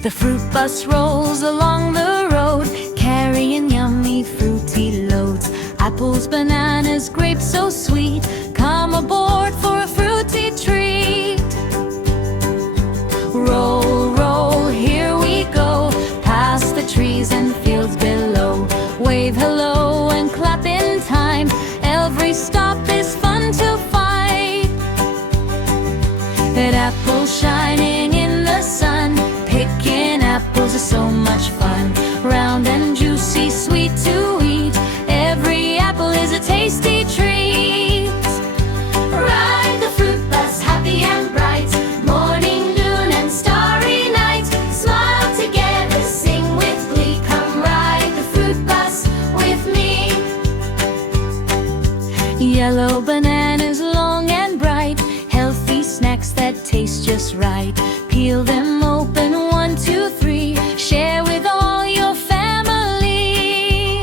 The fruit bus rolls along the road, carrying yummy fruity loads. Apples, bananas, grapes so sweet, come aboard for a fruity treat. Roll, roll, here we go, past the trees and fields below. Wave hello and clap in time, every stop is fun to find. Red apples shining in the sun, picking apples is so much fun. Round and juicy, sweet to eat, every apple is a tasty treat. Ride the fruit bus, happy and bright, morning, noon, and starry night. Smile together, sing with glee, come ride the fruit bus with me. Yellow bananas, long and bright, healthy snacks that taste just right. Peel them open, 1, 2, 3, share with all your family.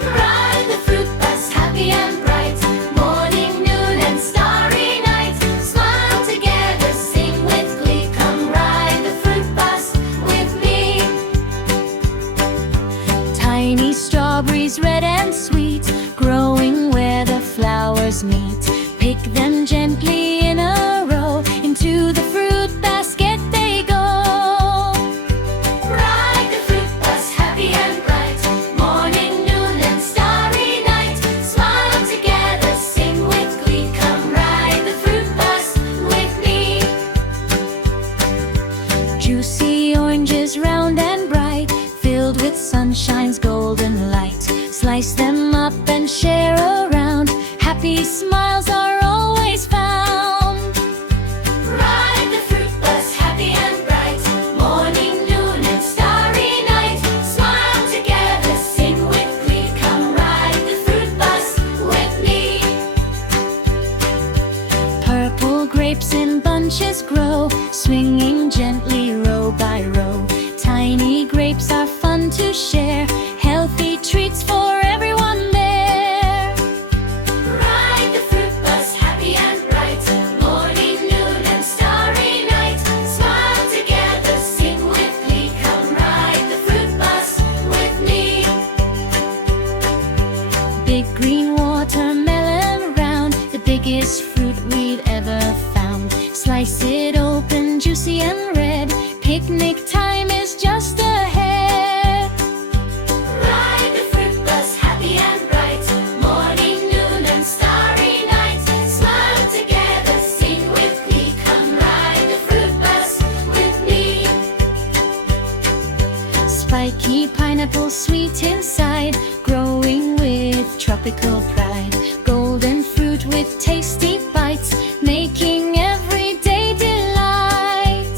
Ride the fruit bus, happy and bright, morning, noon, and starry night. Smile together, sing with glee, come ride the fruit bus with me. Tiny strawberries, red and sweet, growing where the flowers meet. Pick them gently in a row, into the fruit basket they go. Ride the fruit bus, happy and bright, morning, noon, and starry night. Smile together, sing with glee, come ride the fruit bus with me. Juicy oranges, round and bright, filled with sunshine's golden light. Slice them up and share around, happy smiles are always found. Ride the fruit bus, happy and bright, morning, noon, and starry night. Smile together, sing with glee, come ride the fruit bus with me. Purple grapes in bunches grow, swinging gently row by row. Tiny grapes are fun to share, healthy treats for everyone there. Ride the fruit bus, happy and bright, morning, noon, and starry night. Smile together, sing with glee, come ride the fruit bus with me. Big green watermelon round, the biggest fruit we'd ever found. Slice it open, juicy and red, picnic time is just ahead. Ride the fruit bus, happy and bright, morning, noon, and starry night. Smile together, sing with glee, come ride the fruit bus with me. Spiky pineapple, sweet inside, growing with tropical pride. Golden fruit with tasty bites, making everyday delight.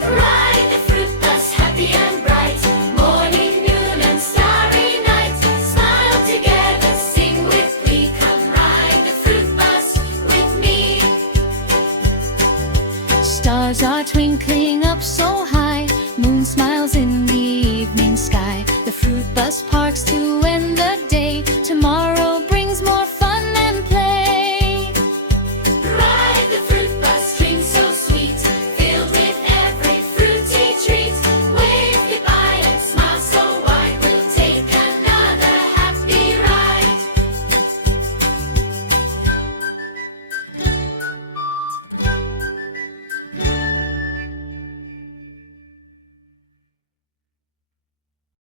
Ride the fruit bus, happy and bright, morning, noon, and starry night. Smile together, sing with glee, come ride the fruit bus with me. Stars are twinkling up so